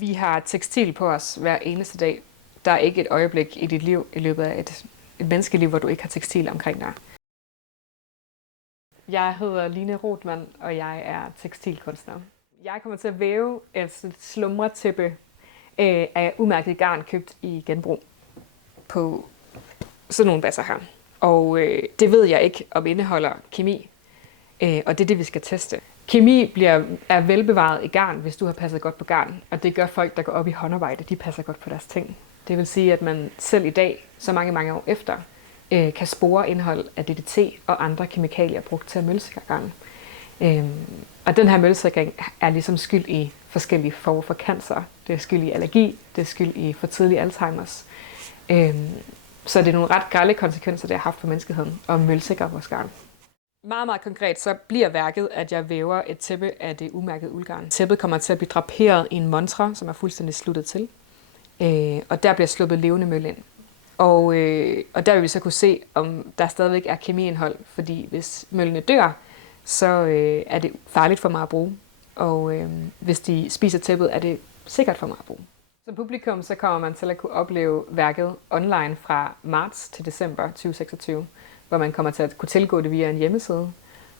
Vi har tekstil på os hver eneste dag. Der er ikke et øjeblik i dit liv i løbet af et menneskeliv, hvor du ikke har tekstil omkring dig. Jeg hedder Line Rothmann, og jeg er tekstilkunstner. Jeg kommer til at væve et slumretæppe af umærket garn købt i genbrug på sådan nogle basser her. Og det ved jeg ikke, om indeholder kemi, og det er det, vi skal teste. Kemi er velbevaret i garn, hvis du har passet godt på garn, og det gør folk, der går op i håndarbejde, de passer godt på deres ting. Det vil sige, at man selv i dag, så mange år efter, kan spore indhold af DDT og andre kemikalier brugt til at mølsikre garn. Og den her mølsikring er ligesom skyld i forskellige former for cancer. Det er skyld i allergi, det er skyld i for tidlig Alzheimers. Så det er nogle ret grelle konsekvenser, det har haft for menneskeheden at mølsikre vores garn. Meget konkret så bliver værket, at jeg væver et tæppe af det umærkede uldgarn. Tæppet kommer til at blive draperet i en montre, som er fuldstændig sluttet til. Og der bliver sluppet levende møl ind. Og der vil vi så kunne se, om der stadigvæk er kemiindhold, fordi hvis møllene dør, så er det farligt for mig at bruge. Og hvis de spiser tæppet, er det sikkert for mig at bruge. Som publikum så kommer man til at kunne opleve værket online fra marts til december 2026, hvor man kommer til at kunne tilgå det via en hjemmeside.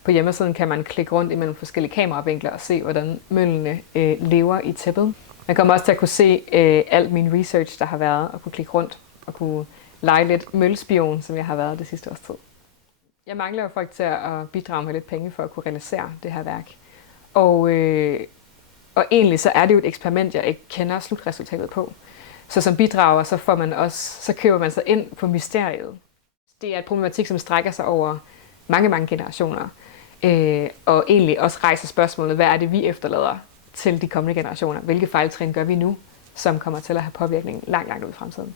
På hjemmesiden kan man klikke rundt imellem forskellige kameravinkler og se, hvordan møllene lever i tæppet. Man kommer også til at kunne se alt min research, der har været, og kunne klikke rundt og kunne lege lidt møllespion, som jeg har været det sidste års tid. Jeg mangler jo folk til at bidrage med lidt penge for at kunne realisere det her værk. Og egentlig så er det jo et eksperiment, jeg ikke kender slutresultatet på. Så som bidrager, så køber man sig ind på mysteriet. Det er et problematik, som strækker sig over mange generationer. Og egentlig også rejser spørgsmålet, hvad er det, vi efterlader til de kommende generationer? Hvilke fejltrin gør vi nu, som kommer til at have påvirkning langt ud i fremtiden?